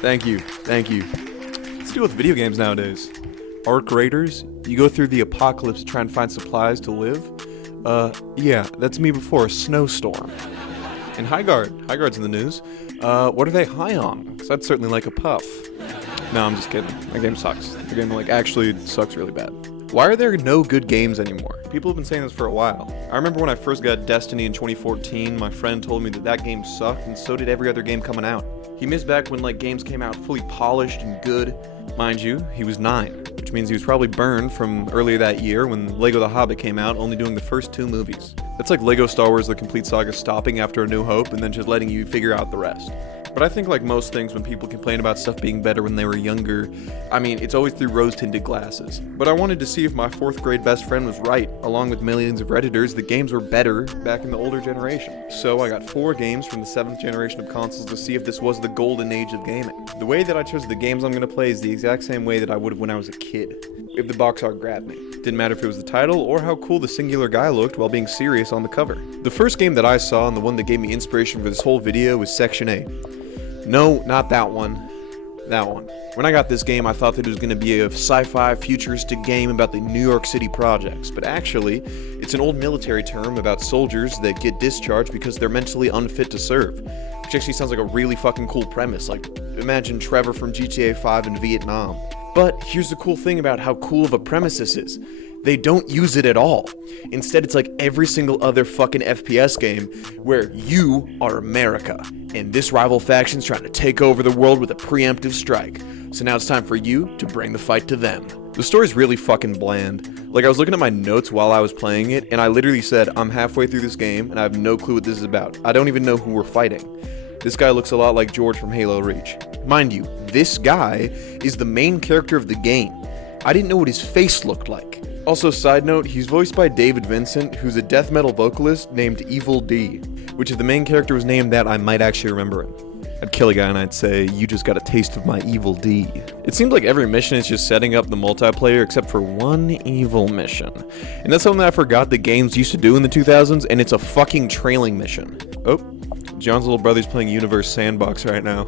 Thank you. Let's deal with video games nowadays. Arc Raiders, you go through the apocalypse to try and find supplies to live. Yeah, that's me before a snowstorm. And Highguard's in the news. What are they high on? 'Cause I'd certainly like a puff. No, I'm just kidding. That game sucks. The game, actually sucks really bad. Why are there no good games anymore? People have been saying this for a while. I remember when I first got Destiny in 2014, my friend told me that game sucked, and so did every other game coming out. He missed back when, games came out fully polished and good. Mind you, he was 9, which means he was probably burned from earlier that year when Lego The Hobbit came out, only doing the first 2 movies. That's like Lego Star Wars The Complete Saga stopping after A New Hope and then just letting you figure out the rest. But I think like most things, when people complain about stuff being better when they were younger, it's always through rose-tinted glasses. But I wanted to see if my 4th grade best friend was right. Along with millions of Redditors, the games were better back in the older generation. So I got 4 games from the 7th generation of consoles to see if this was the golden age of gaming. The way that I chose the games I'm going to play is the exact same way that I would have when I was a kid, if the box art grabbed me. Didn't matter if it was the title or how cool the singular guy looked while being serious on the cover. The first game that I saw and the one that gave me inspiration for this whole video was Section 8. No, not that one. That one. When I got this game, I thought that it was going to be a sci-fi futuristic game about the New York City projects, but actually, it's an old military term about soldiers that get discharged because they're mentally unfit to serve, which actually sounds like a really fucking cool premise. Imagine Trevor from GTA 5 in Vietnam. But here's the cool thing about how cool of a premise this is. They don't use it at all. Instead, it's like every single other fucking FPS game where you are America, and this rival faction's trying to take over the world with a preemptive strike. So now it's time for you to bring the fight to them. The story's really fucking bland. I was looking at my notes while I was playing it, and I literally said, I'm halfway through this game, and I have no clue what this is about. I don't even know who we're fighting. This guy looks a lot like George from Halo Reach. Mind you, this guy is the main character of the game. I didn't know what his face looked like. Also, side note, he's voiced by David Vincent, who's a death metal vocalist named Evil D, which if the main character was named that, I might actually remember him. I'd kill a guy and I'd say, you just got a taste of my Evil D. It seems like every mission is just setting up the multiplayer except for one evil mission. And that's something that I forgot the games used to do in the 2000s, and it's a fucking trailing mission. Oh, John's little brother's playing Universe Sandbox right now.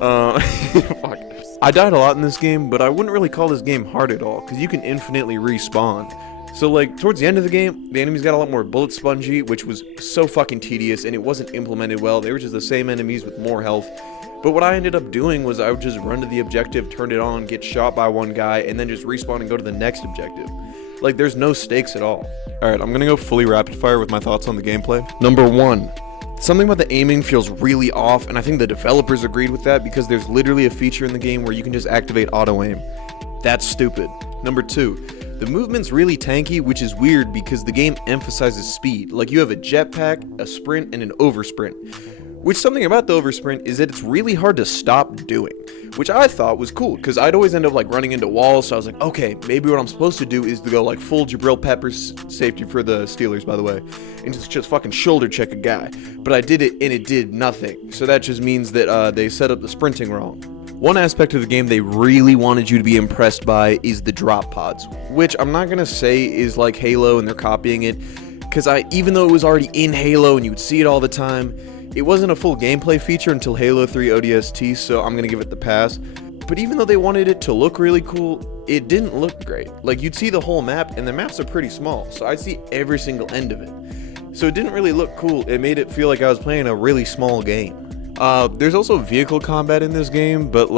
Fuck. I died a lot in this game, but I wouldn't really call this game hard at all, because you can infinitely respawn. So towards the end of the game, the enemies got a lot more bullet spongy, which was so fucking tedious, and it wasn't implemented well. They were just the same enemies with more health. But what I ended up doing was I would just run to the objective, turn it on, get shot by one guy, and then just respawn and go to the next objective. There's no stakes at all. Alright, I'm gonna go fully rapid fire with my thoughts on the gameplay. Number 1. Something about the aiming feels really off, and I think the developers agreed with that because there's literally a feature in the game where you can just activate auto-aim. That's stupid. Number 2, the movement's really tanky, which is weird because the game emphasizes speed. You have a jetpack, a sprint, and an oversprint. Which something about the oversprint is that it's really hard to stop doing, which I thought was cool, because I'd always end up running into walls, so I was like, okay, maybe what I'm supposed to do is to go full Jabril Peppers, safety for the Steelers, by the way, and just fucking shoulder check a guy. But I did it, and it did nothing, so that just means that they set up the sprinting wrong. One aspect of the game they really wanted you to be impressed by is the drop pods, which I'm not gonna say is like Halo and they're copying it, because even though it was already in Halo and you would see it all the time, it wasn't a full gameplay feature until Halo 3 ODST, so I'm gonna give it the pass. But even though they wanted it to look really cool, it didn't look great. You'd see the whole map, and the maps are pretty small, so I'd see every single end of it. So it didn't really look cool. It made it feel like I was playing a really small game. There's also vehicle combat in this game, but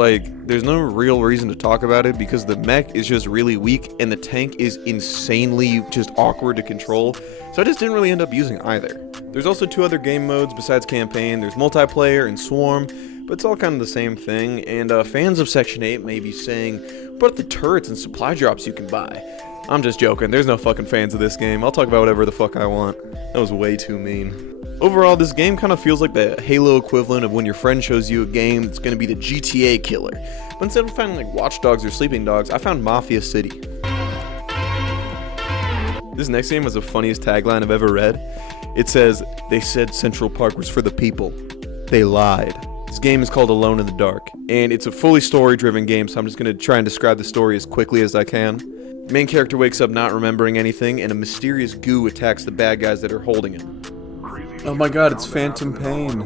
there's no real reason to talk about it because the mech is just really weak and the tank is insanely just awkward to control, so I just didn't really end up using either. There's also 2 other game modes besides campaign. There's multiplayer and swarm, but it's all kind of the same thing, and fans of Section 8 may be saying, but the turrets and supply drops you can buy. I'm just joking, there's no fucking fans of this game. I'll talk about whatever the fuck I want. That was way too mean. Overall, this game kind of feels like the Halo equivalent of when your friend shows you a game that's going to be the GTA killer. But instead of finding Watch Dogs or Sleeping Dogs, I found Mafia City. This next game has the funniest tagline I've ever read. It says, they said Central Park was for the people. They lied. This game is called Alone in the Dark, and it's a fully story-driven game, so I'm just going to try and describe the story as quickly as I can. The main character wakes up not remembering anything, and a mysterious goo attacks the bad guys that are holding him. Crazy Oh my god, it's Phantom Pain.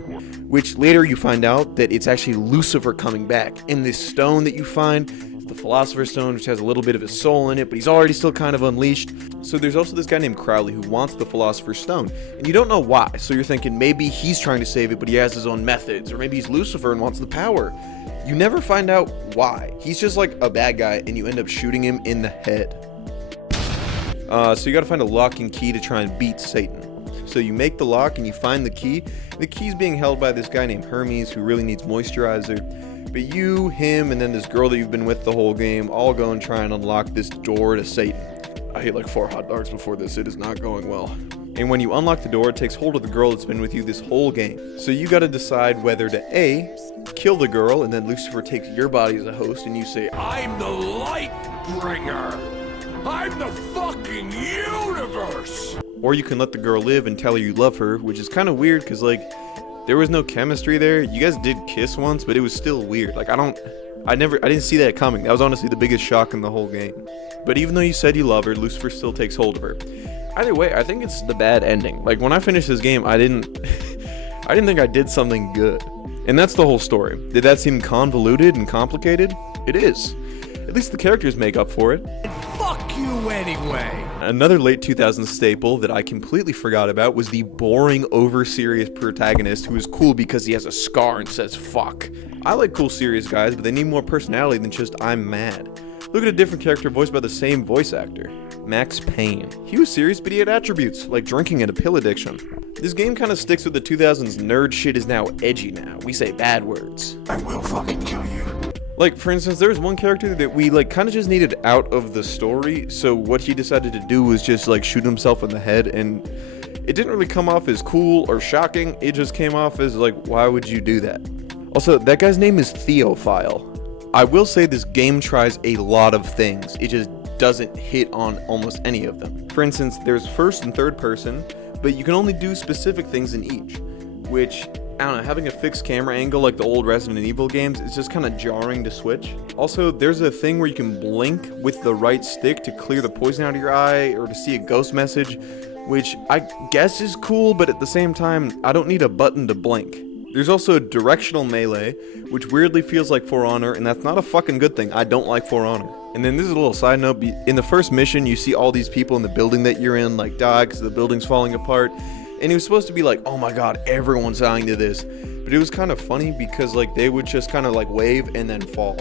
Which later you find out that it's actually Lucifer coming back. And this stone that you find, the Philosopher's Stone, which has a little bit of his soul in it, but he's already still kind of unleashed. So there's also this guy named Crowley who wants the Philosopher's Stone. And you don't know why, so you're thinking maybe he's trying to save it, but he has his own methods. Or maybe he's Lucifer and wants the power. You never find out why. He's just like a bad guy, and you end up shooting him in the head. So you gotta find a lock and key to try and beat Satan. So you make the lock and you find the key. The key's being held by this guy named Hermes who really needs moisturizer. But you, him, and then this girl that you've been with the whole game all go and try and unlock this door to Satan. I ate like 4 hot dogs before this. It is not going well. And when you unlock the door, it takes hold of the girl that's been with you this whole game. So you gotta decide whether to A, kill the girl, and then Lucifer takes your body as a host, and you say, I'm the light bringer. I'm the fucking universe. Or you can let the girl live and tell her you love her, which is kind of weird because, like, there was no chemistry there. You guys did kiss once, but it was still weird. Like, I didn't see that coming. That was honestly the biggest shock in the whole game. But even though you said you love her, Lucifer still takes hold of her. Either way, I think it's the bad ending. Like, when I finished this game, I didn't think I did something good. And that's the whole story. Did that seem convoluted and complicated? It is. At least the characters make up for it. Fuck you anyway. Another late 2000s staple that I completely forgot about was the boring, over-serious protagonist who is cool because he has a scar and says fuck. I like cool, serious guys, but they need more personality than just I'm mad. Look at a different character voiced by the same voice actor, Max Payne. He was serious, but he had attributes, like drinking and a pill addiction. This game kind of sticks with the 2000s nerd shit is now edgy now. We say bad words. I will fucking kill you. Like, for instance, there's one character that we, like, kind of just needed out of the story, so what he decided to do was just, like, shoot himself in the head, and it didn't really come off as cool or shocking, it just came off as, like, why would you do that? Also, that guy's name is Theophile. I will say this game tries a lot of things, it just doesn't hit on almost any of them. For instance, there's first and third person, but you can only do specific things in each, which, I don't know, having a fixed camera angle like the old Resident Evil games is just kind of jarring to switch. Also, there's a thing where you can blink with the right stick to clear the poison out of your eye or to see a ghost message, which I guess is cool, but at the same time, I don't need a button to blink. There's also directional melee, which weirdly feels like For Honor, and that's not a fucking good thing. I don't like For Honor. And then this is a little side note, in the first mission, you see all these people in the building that you're in, like, die because the building's falling apart. And it was supposed to be like, oh my god, everyone's dying to this. But it was kind of funny because, like, they would just kind of, like, wave and then fall.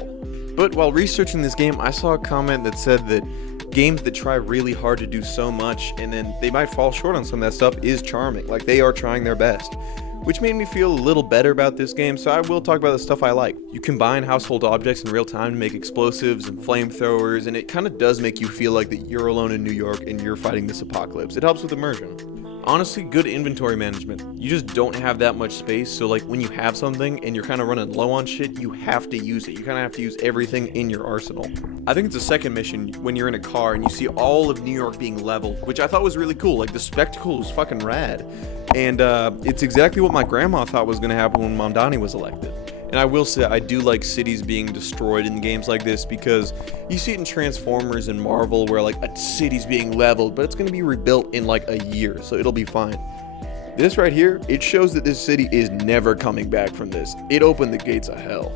But while researching this game, I saw a comment that said that games that try really hard to do so much and then they might fall short on some of that stuff is charming. Like, they are trying their best. Which made me feel a little better about this game, so I will talk about the stuff I like. You combine household objects in real time to make explosives and flamethrowers, and it kind of does make you feel like that you're alone in New York and you're fighting this apocalypse. It helps with immersion. Honestly, good inventory management. You just don't have that much space, so like when you have something and you're kind of running low on shit, you have to use it. You kind of have to use everything in your arsenal. I think it's the second mission when you're in a car and you see all of New York being leveled, which I thought was really cool. Like, the spectacle was fucking rad. And it's exactly what my grandma thought was going to happen when Mamdani was elected. And I will say, I do like cities being destroyed in games like this because you see it in Transformers and Marvel where, like, a city's being leveled, but it's going to be rebuilt in, like, a year, so it'll be fine. This right here, it shows that this city is never coming back from this. It opened the gates of hell.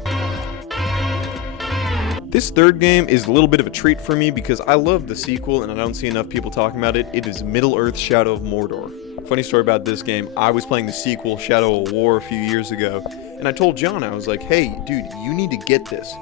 This third game is a little bit of a treat for me because I love the sequel and I don't see enough people talking about it. It is Middle-earth: Shadow of Mordor. Funny story about this game, I was playing the sequel, Shadow of War, a few years ago, and I told John, I was like, hey, dude, you need to get this.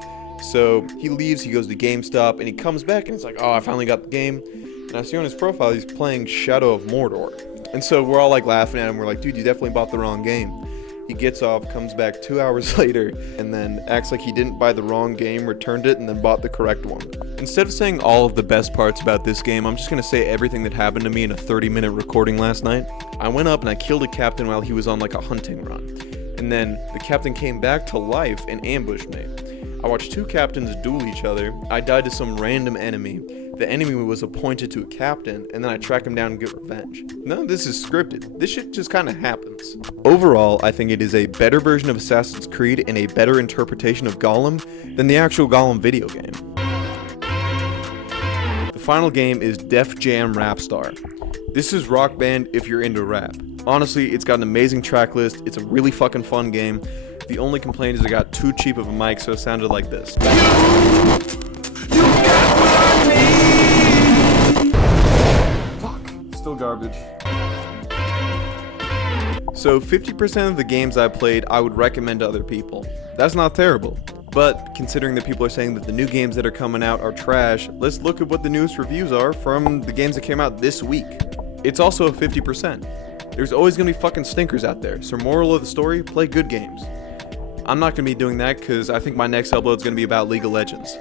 So he leaves, he goes to GameStop, and he comes back, and it's like, oh, I finally got the game. And I see on his profile, he's playing Shadow of Mordor. And so we're all like laughing at him, we're like, dude, you definitely bought the wrong game. He gets off, comes back 2 hours later, and then acts like he didn't buy the wrong game, returned it, and then bought the correct one. Instead of saying all of the best parts about this game, I'm just going to say everything that happened to me in a 30-minute recording last night. I went up and I killed a captain while he was on like a hunting run. And then the captain came back to life and ambushed me. I watched two captains duel each other. I died to some random enemy. The enemy was appointed to a captain, and then I track him down and get revenge. None of this is scripted. This shit just kind of happens. Overall, I think it is a better version of Assassin's Creed and a better interpretation of Gollum than the actual Gollum video game. The final game is Def Jam Rap Star. This is Rock Band if you're into rap. Honestly, it's got an amazing track list. It's a really fucking fun game. The only complaint is it got too cheap of a mic, so it sounded like this. Fuck. Still garbage. So 50% of the games I played, I would recommend to other people. That's not terrible. But considering that people are saying that the new games that are coming out are trash, let's look at what the newest reviews are from the games that came out this week. It's also a 50%. There's always gonna be fucking stinkers out there, so moral of the story, play good games. I'm not gonna be doing that because I think my next upload is gonna be about League of Legends.